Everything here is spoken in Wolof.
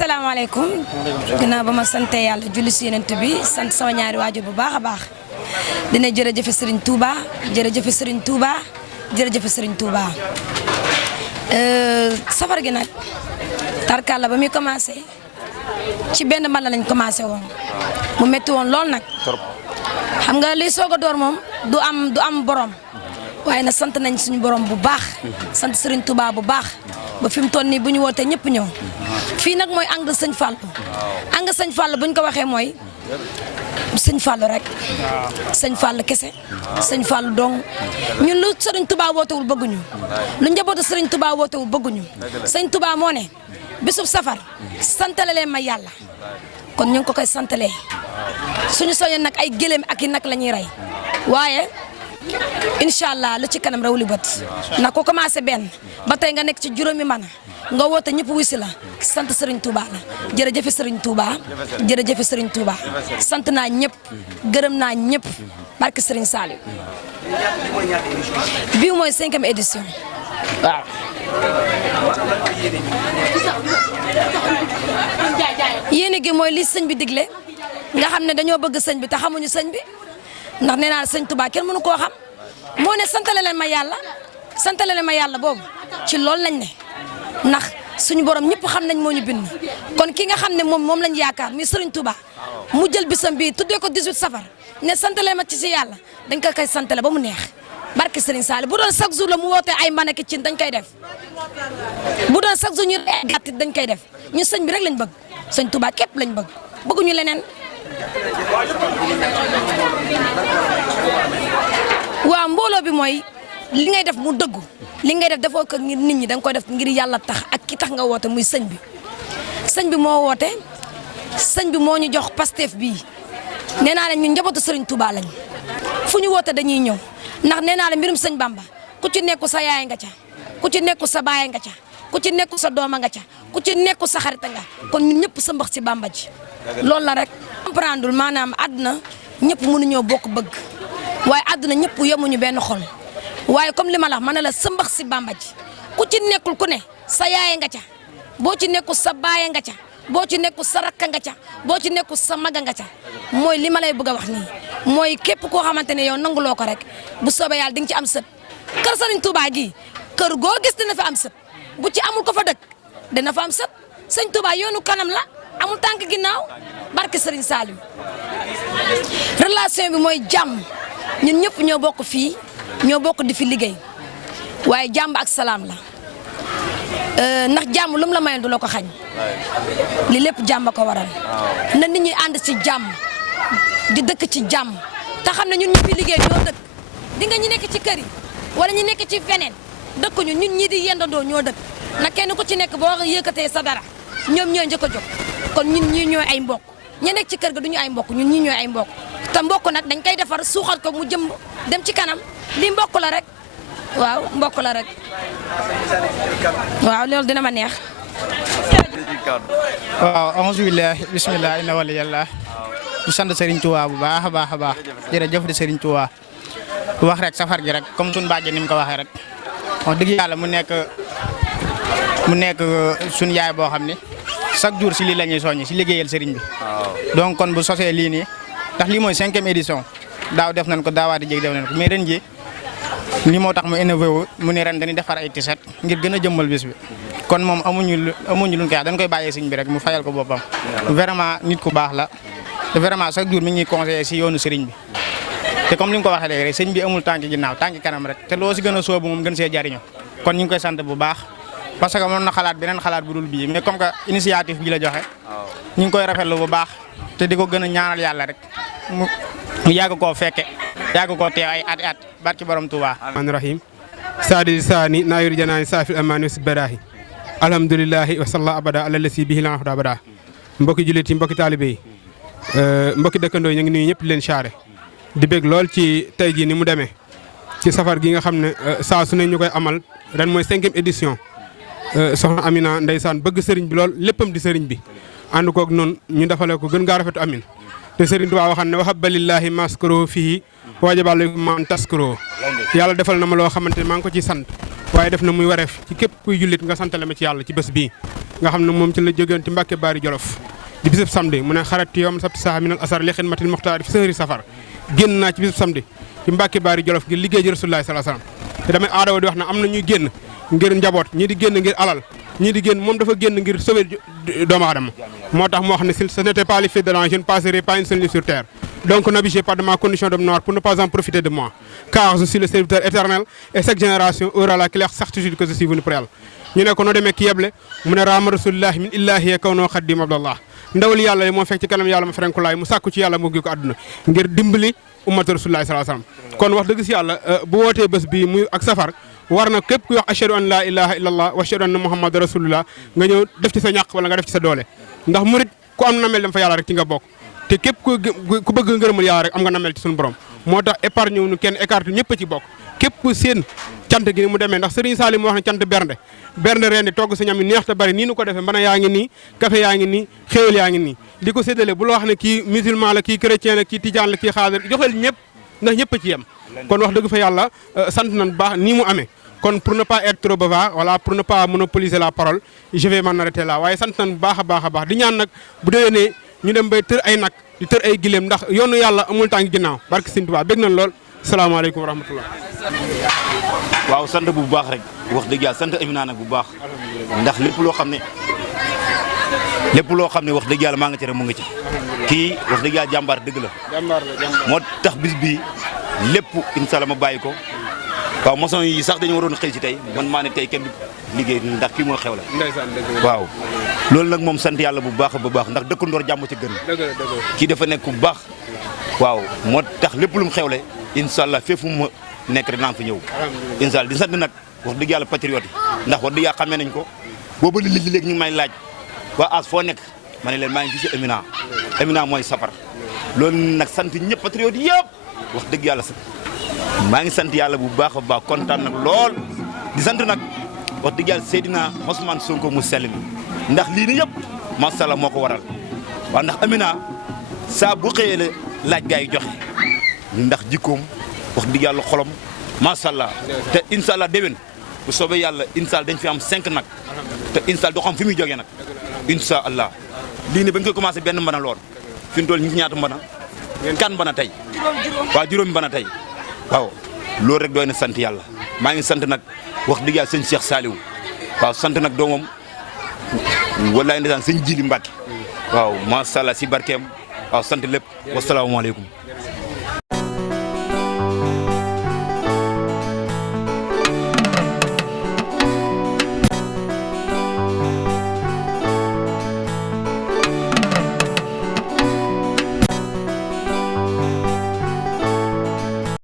asalaamaaleykum ginnaaw ba ma sante yàlla julli si Yonent bi sant sama ñaari waajur bu baax a baax dina jërëjëf Serigne Touba jërëjëf Serigne Touba jërëjëf Serigne Touba safar gi nag tarkalla ba muy commencé ci benn mbala lañ commencé woon mu métti woon lool nag xam nga liy soog a door moom du am borom waaye nag sant nañ suñu borom bu baax sant Serigne Touba bu baax ba fi mu toll nii bu ñu wootee ñëpp ñëw fii nag mooy angle Sëñ Fallu angle Sëñ Fallu bu ñu ko waxee mooy Sëñ Fallu rek Sëñ Fallu kese Sëñ Fallu dong ñun lu Serigne Touba wootewul bëgguñu lu njabootu Serigne Touba wootewul bëgguñu Sëñ Touba moo ne bisub safar santale leen ma yàlla kon ñu ngi ko koy santalee suñu soñoon nag ay gëléem ak i nag la ñuy rey waaye incha allah lu ci kanam rawli bët na ko commencé benn ba tey nga nekk ci juróomi man nga woote ñëpp wisi la sant Serigne Touba la jërëjëf Serigne Touba jërëjëf Serigne Touba sant naa ñëpp gërëm naa ñëpp barke Serigne Saliou bii mooy 5e édition waaw. yéene gi mooy li sëñ bi digle nga xam ne dañoo bëgg sëñ bi te xamuñu sëñ bi. ndax nee naa sëñ Touba kenn mënu koo xam moo ne santale leen ma yàlla boobu ci loolu lañ ne ndax suñu borom ñëpp xam nañ moo ñu bind kon ki nga xam ne moom lañ yaakaar muy Serigne Touba mu jël bisam bii tuddee ko 18 safar ne santale ma ci si yàlla dañ ko koy santale ba mu neex barke Serigne Sall bu doon chaque jour la mu wootee ay manaki cin dañ koy def bu doon chaque jour ñu gàtt dañ koy def ñu sëñ bi rek lañ bëgg sëñ Touba képp lañ bëgg bëgguñu leneen. waaw mbooloo bi mooy li ngay def mu dëggu li ngay def defoo ko ngir nit ñi da nga koy def ngir yàlla tax ak ki tax nga woote muy sëñ bi moo woote sëñ bi moo ñu jox Pastef bii nee naa leen ñun njabootu Serigne Touba lañ fu ñu woote dañuy ñëw ndax nee naa leen mbirum sëñ Bamba ku ci nekku sa yaay nga ca ku ci nekku sa baay nga ca ku ci nekku sa dooma nga ca ku ci nekku sa xarita nga kon ñun ñëpp sa mbax ci Bamba ji loolu la rek. comprendre maanaam àdduna ñëpp mënuñoo bokk bëgg waaye àdduna ñëpp yemuñu benn xol waaye comme li ma la wax ma ne la sëmbax si Bamba ji ku ci nekkul ku ne sa yaaye nga ca boo ci nekkul sa baaye nga ca boo ci nekkul sa rakka nga ca boo ci nekkul sa maga nga ca mooy li ma lay bëgg a wax nii mooy képp koo xamante ne yow nanguloo ko rek bu soobee yàlla di nga ci am sët kër Serigne Touba gi kër goo gis dina fa am sët bu ci amul ko fa dëkk dina fa am sët Serigne Touba yoonu kanam la amul tànk ginnaaw barke Serigne Saliou relation bi mooy jàmm ñun ñëpp ñoo bokk fii ñoo bokk di fi liggéey waaye jàmm ak salaam la ndax jàmm lu mu la mayoon du la ko xañ li lépp jàmm ko waral na nit ñi ànd ci jàmm di dëkk ci jàmm te xam ne ñun ñu fi liggéey ñoo dëkk di nga ñu nekk ci kër yi wala ñu nekk ci feneen dëkkuñu ñun ñii di yendandoo ñoo dëkk na kenn ku ci nekk boo yëkkatee sa dara ñoom ñooy njëkk a jóg kon ñun ñii ñooy ay mbokk ña nekk ci kër ga duñu ay mbokk ñun ñii ñooy ay mbokk te mbokk nag dañ koy defar suuxal ko mu jëm dem ci kanam li mbokk la rek waaw mbokk la rek waaw loolu dina ma neex. waaw alhamdulilah bisimilah inna wali yàlla ñu sant Serigne Touba bu baax a baax a baax jërëjëf di Serigne Touba wax rek safar gi rek comme suñu bàjjen ni mu ko waxee rek wax dëgg yàlla mu nekk suñu yaay boo xam ne chaque jour si lii la ñuy soññi si liggéeyal Serigne bi donc kon bu sosee lii nii ndax lii mooy 5e édition daaw def nañ ko daawaati jéeg def nañ ko mais ren ji lii moo tax mu innové wu mu ne ren dañuy defar ay tiset ngir gën a jëmmal bis bi kon moom amuñu luñ koy wax dañ koy bàyyee Serigne bi rek mu fayal ko boppam vraiment nit ku baax la te vraiment chaque jour mi ngi ñuy conseillé si yoonu Serigne bi te comme ni nga ko waxee léegi rek sëñ bi amul tànk ginnaaw tànk kanam rek te loo si gën a soobu moom gën see jariño kon ñu ngi koy sant bu baax parce que mën na xalaat beneen xalaat bu dul bii mais comme que initiative bi la joxe ñu ngi koy rafetlu bu baax te di ko gën a ñaanal yàlla rek mu yàgg koo fekke yàgg koo teew ay at barki borom Touba. rahmaani rahim saadi saani naayur janaani saafil amaani wasi baraahi alhamdulilahi wa salla abada ala lasi bihi la ahda abada mbokki jullit yi mbokki taalibe yi mbokki dëkkandoo yi ñu ngi nuyu ñëpp di leen saare di bég lool ci tey jii ni mu demee ci safar gi nga xam ne saa su ne ñu koy amal ren mooy 5e édition soxna Amina ndeysaan bëgg sëriñ bi lool léppam di sëriñ bi ànd koog noonu ñu defalee ko gën ngaa rafetu amin te sëriñ Tuubaa waxaan ne wa habba lillahi maskaro fii waajaba alaykum ma an taskuro yàlla defal na ma loo xamante ne maa ngi ko ciy sant waaye def na muy wareef ci képp kuy jullit nga santale ma ci yàlla ci bés bii nga xam ne moom ci la jógeen ci Mbàkke Baari Jolof di bisub samedi mu ne xarat yoom sabti saha minal asar li xidmatil muxtaar fi sëhri safar génn naa ci bisub samedi ci Mbàkke Baari Jolof ngir liggéey ji Rasulullaahi sallallahu alayhi wasallam te damay aadawa di wax ne am na ñuy génn ngir njaboot ñii di génn ngir alal ñii di génn moom dafa génn ngir sauver doomu aadama moo tax moo xam ne si ce n'était pas les faits de l'an je ne passerai pas une seule nuit sur terre donc n'abusez pas de ma condition d'homme noir pour ne pas en profiter de moi car je suis le serviteur éternel et chaque génération aura la claire certitude que je suis venu pour elle ñu ne ko noo demee ki yeble mu ne raama rasulillahi min illahi kaw noo xaddim abdallah ndawal yàlla moo fekk ci kanam yàlla ma ferenkulaay mu sàkku ci yàlla mu gi ko àdduna ngir dimbali ummatu rasulillahi sallallahu alayhi wasallam kon wax dëgg si yàlla bu wootee bés bi muy ak safar war na képp kuy wax ashhadu an la ilaha illallah wa ashhadu anna muhammadan rasulullah nga ñëw def ci sa ñàq wala nga def ci sa doole ndax murit ku am namel dem fa yàlla rek ci nga bokk te képp ku bëgg ngërëmul yàlla rek am nga namel ci suñu borom moo tax épargne wu ñu kenn écarte ñëpp a ci bokk képp ku seen cant gi ni mu demee ndax Serigne Salim moo wax ne cant bernde ren di togg sa ñam yi neex te bari nii nu ko defee mbana yaa ngi nii café yaa ngi nii xéewal yaa ngi nii di ko séddale bu la wax ne kii musulman la kii chrétien la kii tijaan la kii xaadir joxel ñëpp ndax ñëpp a ci yem kon wax dëgg fa yàlla sant nañ baax nii mu amee kon pour ne pas être trop bavard voilà pour ne pas monopoliser la parole je vais m'en arrêter là waaye sant nañ bu baax a baax a baax di ñaan nag bu déwénee ñu dem bay tër ay nag di tër ay gileem ndax yoonu yàlla amul tànk ginnaaw barke Sëñ Tuubaa bég nañ lool salaamaaleykum wa rahmatullah waaw sant bu baax rek wax dëgg yàlla sant Amina nag bu baax ndax lépp loo xam ne wax dëgg yàlla maa nga ci rek mu nga ci kii wax dëgg yàlla jàmbaar dëgg la moo tax bis bi lépp incha allah ma bàyyi ko waaw maçon yi sax dañu waroon xëy si tey man maa ne tey kenn liggéey ndax kii moo xew la waaw loolu nag moom sant yàlla bu baax ndax dëkkandoor jàmm ci gën kii dafa nekk bu baax waaw moo tax lépp lu mu xewle incha allah fépp fu mu nekk rek naa fa ñëw incha allah di sant nag wax dëgg yàlla patriote yi ndax wax dëgg yàlla xamee nañ ko boobu léegi ñu ngi may laaj waa as foo nekk ma ne leen maa ngi fi si Amina mooy safar loolu nag sant ñëpp patriote yëpp wax dëgg yàlla maa ngi sant yàlla bu baax a baax kontaan nag lool di sant nag wax dëgg yàlla Seydina Ousmane Sonko mu sell mi ndax lii ni yëpp macha allah moo ko waral waaw ndax Amina saa bu xëyee la laaj gaa yi joxe ndax jikkoom wax dëgg yàlla xolom macha allah te incha allah déwén bu soobee yàlla incha allah dañ fi am 5 nag te incha allah doo xam fi muy jógee nag incha allah lii ne ba ñu koy commencé benn mbana lool fi mu toll ñu ngi ñaata mbana kan mbana tey waaw juróomi mbana tey waaw loolu rek doy na sant yàlla maa ngi sant nag wax dëgg yàlla sëñ Cheikh Saliou waaw sant nag doomam wallaay ndeysaan sëñ Jili Mbacke waaw macha allah si barkeem waaw sant lépp wasalaamaaleykum